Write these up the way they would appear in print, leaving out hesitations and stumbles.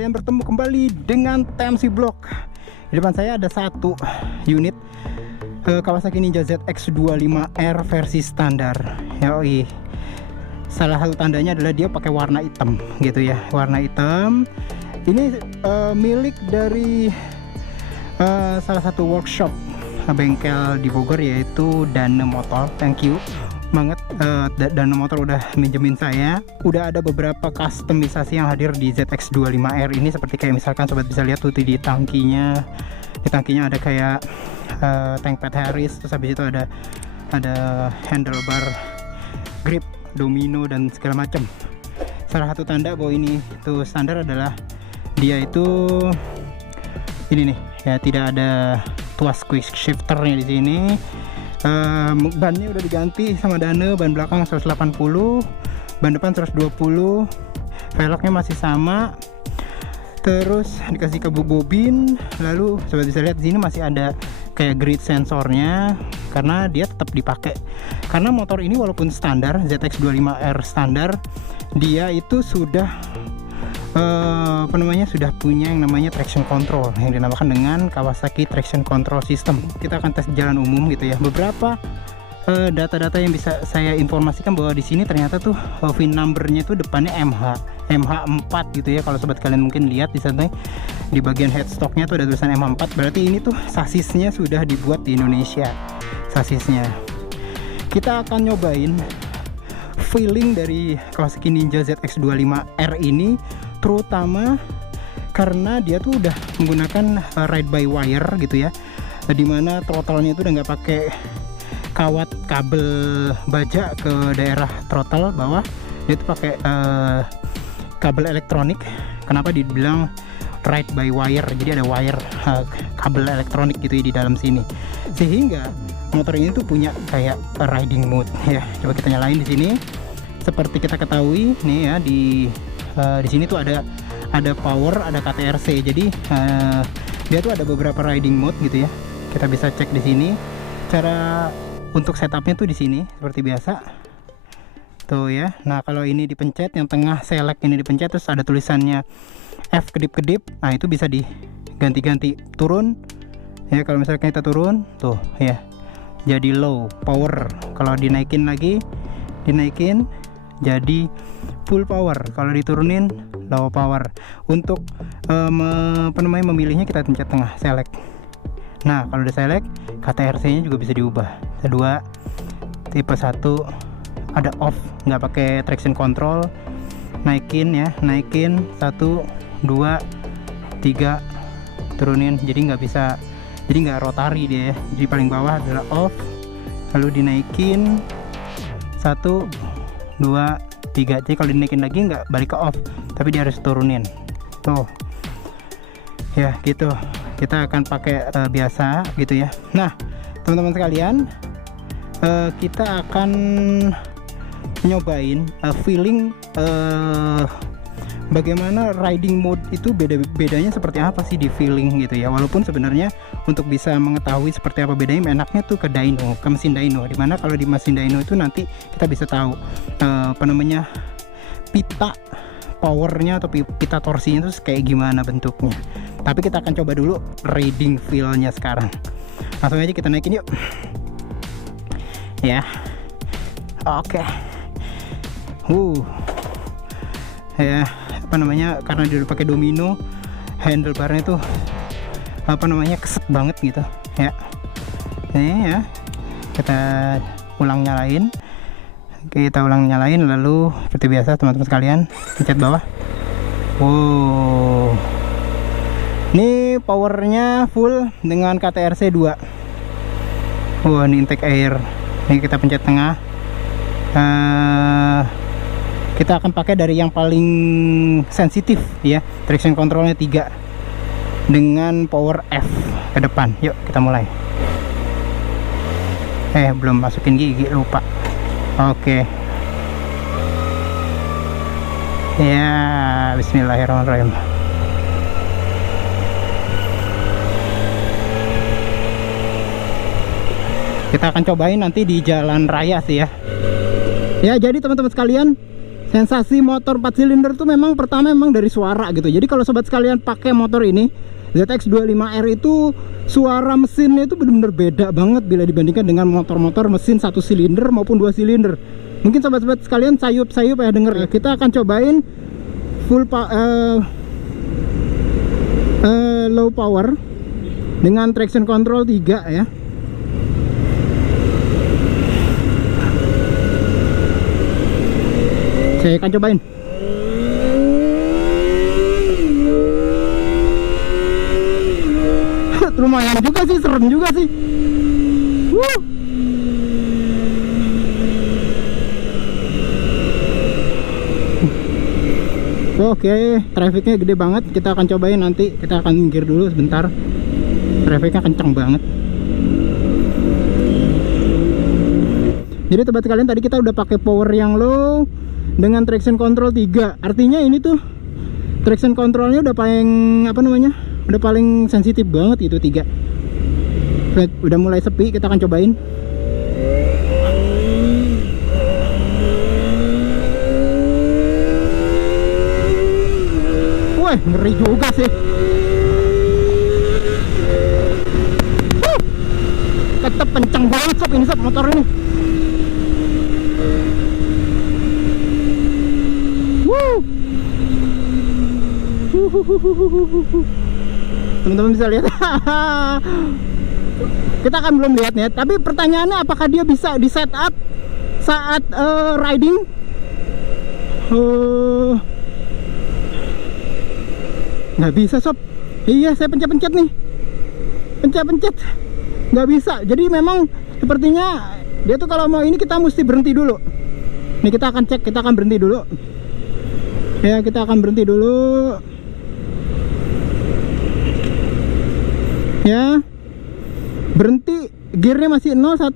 sekalian, bertemu kembali dengan TMC Block. Di depan saya ada satu unit Kawasaki Ninja ZX25R versi standar. Yoi. Salah satu tandanya adalah dia pakai warna hitam gitu ya, warna hitam. Ini milik dari salah satu workshop bengkel di Bogor, yaitu Dana Motor. Thank you banget, Dana Motor udah minjemin saya. Udah ada beberapa customisasi yang hadir di ZX25R ini, seperti kayak misalkan sobat bisa lihat tuh di tangkinya. Di tangkinya ada kayak tank pad Harris, terus habis itu ada handlebar, grip, domino dan segala macam. Salah satu tanda bahwa ini itu standar adalah dia itu ini nih ya, tidak ada tuas quick shifternya di sini. Bannya udah diganti sama Dana, ban belakang 180, ban depan 120, velgnya masih sama, terus dikasih kabel bobin. Lalu sobat bisa lihat di sini masih ada kayak grid sensornya, karena dia tetap dipakai. Karena motor ini walaupun standar ZX25R standar, dia itu sudah sudah punya yang namanya traction control, yang dinamakan dengan Kawasaki Traction Control System. Kita akan tes jalan umum gitu ya. Beberapa data-data yang bisa saya informasikan bahwa di sini ternyata tuh VIN numbernya tuh depannya MH4 gitu ya. Kalau sobat kalian mungkin lihat di sana di bagian headstocknya tuh ada tulisan MH4, berarti ini tuh sasisnya sudah dibuat di Indonesia. Sasisnya kita akan nyobain feeling dari Kawasaki Ninja ZX25R ini, terutama karena dia tuh udah menggunakan ride by wire gitu ya, dimana throttle-nya itu udah nggak pakai kawat kabel baja ke daerah throttle bawah. Dia tuh pakai kabel elektronik. Kenapa dibilang ride by wire? Jadi ada wire kabel elektronik gitu ya di dalam sini, sehingga motor ini tuh punya kayak riding mode ya. Coba kita nyalain di sini. Seperti kita ketahui nih ya, di sini tuh ada power, ada KTRC. Jadi dia tuh ada beberapa riding mode gitu ya. Kita bisa cek di sini. Cara untuk setupnya tuh di sini seperti biasa. Tuh ya. Nah, kalau ini dipencet, yang tengah select ini dipencet, terus ada tulisannya F kedip-kedip. Nah, itu bisa diganti-ganti turun. Ya, kalau misalnya kita turun, tuh ya. Jadi low power. Kalau dinaikin lagi, dinaikin jadi full power. Kalau diturunin low power. Untuk memilihnya kita pencet tengah, select. Nah, kalau udah select, KTRC nya juga bisa diubah. Kedua, tipe 1 ada off, nggak pakai traction control. Naikin ya, naikin 1, 2, 3, turunin. Jadi nggak bisa, jadi nggak rotari dia ya. Jadi paling bawah adalah off, lalu dinaikin 1, 2, 3. Jadi kalau dinaikin lagi nggak balik ke off, tapi dia harus turunin. Tuh ya gitu. Kita akan pakai biasa gitu ya. Nah, teman-teman sekalian, kita akan nyobain feeling bagaimana riding mode itu bedanya seperti apa sih di feeling gitu ya. Walaupun sebenarnya untuk bisa mengetahui seperti apa bedanya, enaknya tuh ke dyno, ke mesin dyno. Dimana kalau di mesin dyno itu nanti kita bisa tahu pita powernya atau pita torsinya itu kayak gimana bentuknya. Tapi kita akan coba dulu riding feel-nya sekarang. Langsung aja kita naikin yuk ya. Oke. Ya, karena dia udah pakai domino, handlebarnya tuh keset banget gitu ya. Ini ya, kita ulang nyalain, lalu seperti biasa teman-teman sekalian, pencet bawah. Ini powernya full dengan KTRC 2. Ini intake air. Ini kita pencet tengah. Kita akan pakai dari yang paling sensitif ya, traction controlnya 3 dengan power F ke depan. Yuk kita mulai. Belum masukin gigi, lupa. Oke. Ya, bismillahirrahmanirrahim. Kita akan cobain nanti di jalan raya sih ya. Ya, jadi teman-teman sekalian, Sensasi motor 4 silinder tuh memang pertama memang dari suara gitu. Jadi kalau sobat sekalian pakai motor ini ZX25R itu suara mesinnya itu benar-benar beda banget bila dibandingkan dengan motor-motor mesin 1 silinder maupun 2 silinder. Mungkin sobat-sobat sekalian sayup-sayup ya denger ya. Kita akan cobain full low power dengan traction control 3 ya. Saya akan cobain. Lumayan juga sih, serem juga sih. Oke, trafficnya gede banget. Kita akan cobain nanti. Kita akan minggir dulu sebentar. Trafficnya kencang banget. Jadi sobat sekalian, tadi kita udah pakai power yang low dengan traction control 3. Artinya ini tuh traction controlnya udah paling apa namanya? Udah paling sensitif banget itu 3. Udah mulai sepi, kita akan cobain. Wah, ngeri juga sih. Tetap kencang banget sob ini sob motor ini. Teman-teman bisa lihat. Kita kan belum lihat ya, tapi pertanyaannya apakah dia bisa di setup saat riding? Nggak bisa sob. Iya, saya pencet-pencet nih, pencet-pencet nggak bisa. Jadi memang sepertinya dia tuh kalau mau ini kita mesti berhenti dulu. Nih kita akan cek, kita akan berhenti dulu ya, kita akan berhenti dulu ya. Berhenti, gearnya masih 0 1.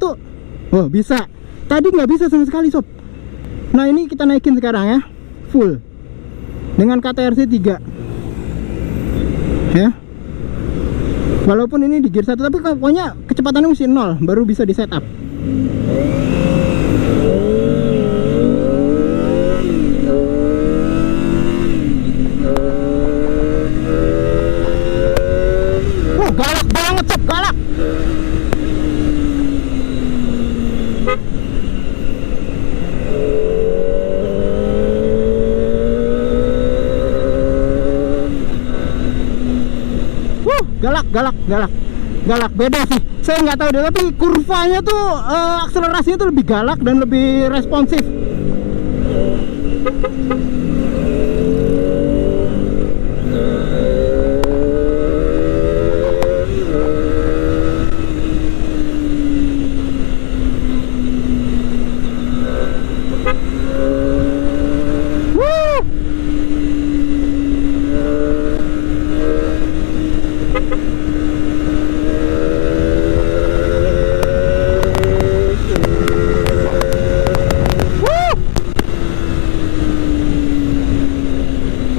Oh bisa, tadi nggak bisa sama sekali sob. Nah ini kita naikin sekarang ya, full dengan KTRC 3 ya. Walaupun ini di gear 1, tapi pokoknya kecepatannya mesti 0 baru bisa di setup. Wah, galak banget sob, galak. Galak beda sih. Saya nggak tahu deh, tapi kurvanya tuh akselerasinya tuh lebih galak dan lebih responsif.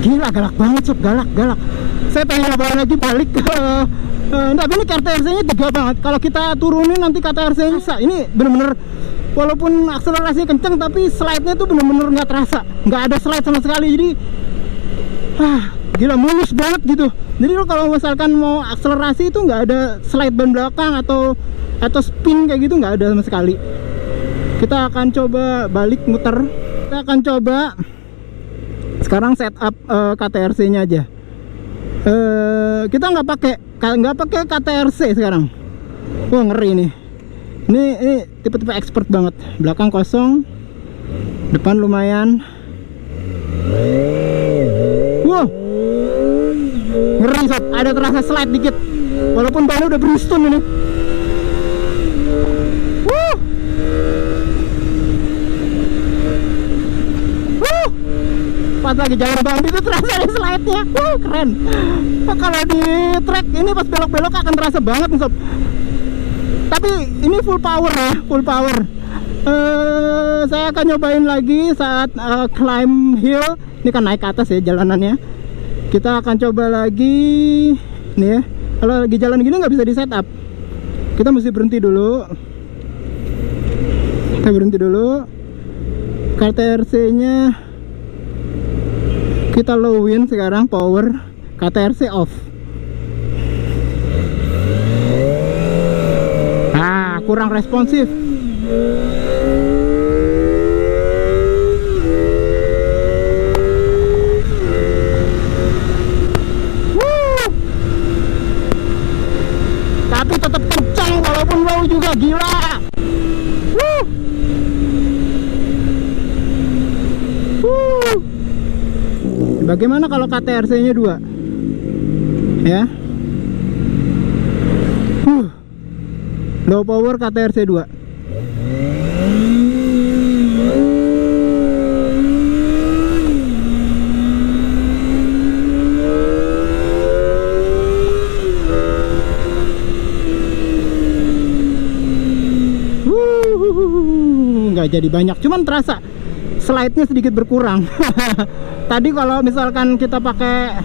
Gila, galak banget sob, galak. Saya pengen nyobain lagi balik ke tapi ini KTRC nya 3 banget. Kalau kita turunin nanti KTRC nya bisa. Ini bener-bener walaupun akselerasinya kenceng, tapi slide-nya tuh bener-bener nggak terasa, nggak ada slide sama sekali. Jadi gila, mulus banget gitu. Jadi lo kalau misalkan mau akselerasi itu nggak ada slide ban belakang atau spin kayak gitu, nggak ada sama sekali. Kita akan coba balik muter. Kita akan coba sekarang setup KTRC nya aja. Kita nggak pakai KTRC sekarang. Wah, ngeri nih. Ini tipe-tipe expert banget. Belakang kosong, depan lumayan. Wow, ngeri sob. Ada terasa slide dikit, walaupun bannya udah Bridgestone ini. Pas lagi jalan bang itu terasa ada slide-nya. Keren. Kalau di track ini pas belok-belok akan terasa banget sob. Tapi ini full power ya, full power. Saya akan nyobain lagi saat climb hill. Ini kan naik ke atas ya jalanannya. Kita akan coba lagi nih ya. Kalau lagi jalan gini nggak bisa di setup. Kita mesti berhenti dulu. Kita berhenti dulu. KTRC nya Kita lowin sekarang, power KTRC off. Nah, kurang responsif. Tapi tetap kencang walaupun low juga, gila. Bagaimana kalau KTRC-nya 2? Ya. Low power KTRC 2. Nggak jadi banyak, cuman terasa slide-nya sedikit berkurang. Tadi kalau misalkan kita pakai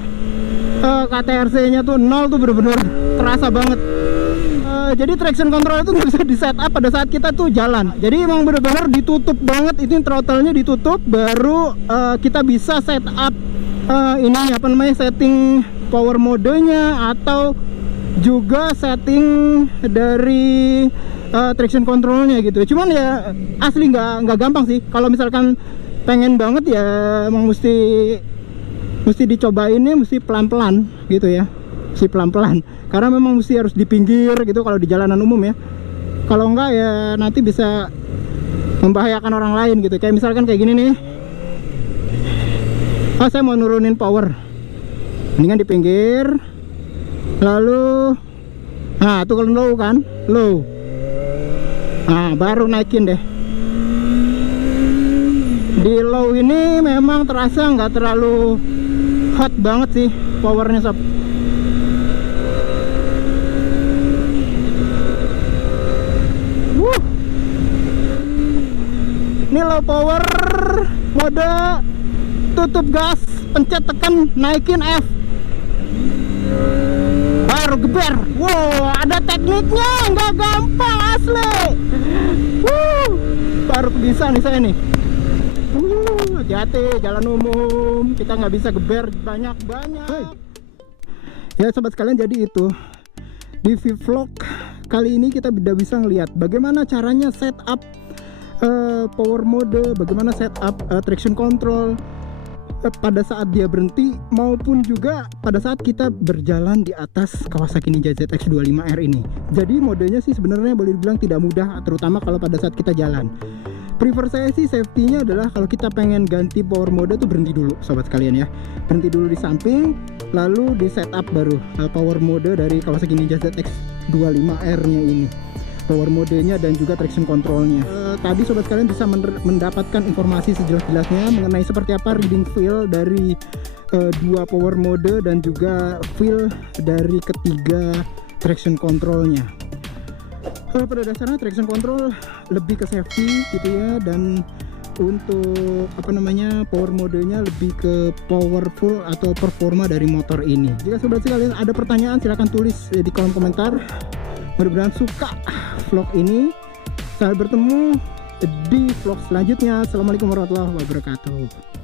KTRC-nya tuh 0 tuh bener-bener terasa banget. Jadi traction control itu nggak bisa di setup pada saat kita tuh jalan. Jadi emang bener-bener ditutup banget, itu throttle-nya ditutup, baru kita bisa setup ini apa namanya, setting power modenya atau juga setting dari traction controlnya gitu. Cuman ya asli nggak gampang sih. Kalau misalkan pengen banget ya emang mesti dicobainnya mesti pelan-pelan gitu ya, mesti pelan-pelan, karena memang mesti harus di pinggir gitu kalau di jalanan umum ya. Kalau enggak ya nanti bisa membahayakan orang lain gitu. Kayak misalkan kayak gini nih, saya mau nurunin power, mendingan di pinggir, lalu nah tuh kalau low kan, low, nah baru naikin deh. Di low ini memang terasa nggak terlalu hot banget sih powernya sob. Ini low power mode tutup gas, pencet tekan, naikin F, baru geber. Wow, ada tekniknya, nggak gampang asli. Baru bisa nih saya nih. Hati-hati jalan umum, kita nggak bisa geber banyak-banyak. Ya sobat sekalian, jadi itu di vlog kali ini kita udah bisa ngelihat bagaimana caranya setup power mode, bagaimana setup traction control pada saat dia berhenti maupun juga pada saat kita berjalan di atas Kawasaki Ninja ZX25R ini. Jadi modenya sih sebenarnya boleh dibilang tidak mudah, terutama kalau pada saat kita jalan. Prefer saya sih safety-nya adalah kalau kita pengen ganti power mode tuh berhenti dulu sobat sekalian ya. Berhenti dulu di samping, lalu di setup baru power mode dari Kawasaki Ninja ZX25R-nya ini. Power modenya dan juga traction controlnya. Tadi sobat sekalian bisa mendapatkan informasi sejelas-jelasnya mengenai seperti apa reading feel dari dua power mode dan juga feel dari ketiga traction controlnya. Pada dasarnya traction control lebih ke safety gitu ya, dan untuk apa namanya power modenya lebih ke powerful atau performa dari motor ini. Jika sobat sekalian ada pertanyaan silahkan tulis di kolom komentar. Mudah-mudahan suka vlog ini. Sampai bertemu di vlog selanjutnya. Assalamualaikum warahmatullahi wabarakatuh.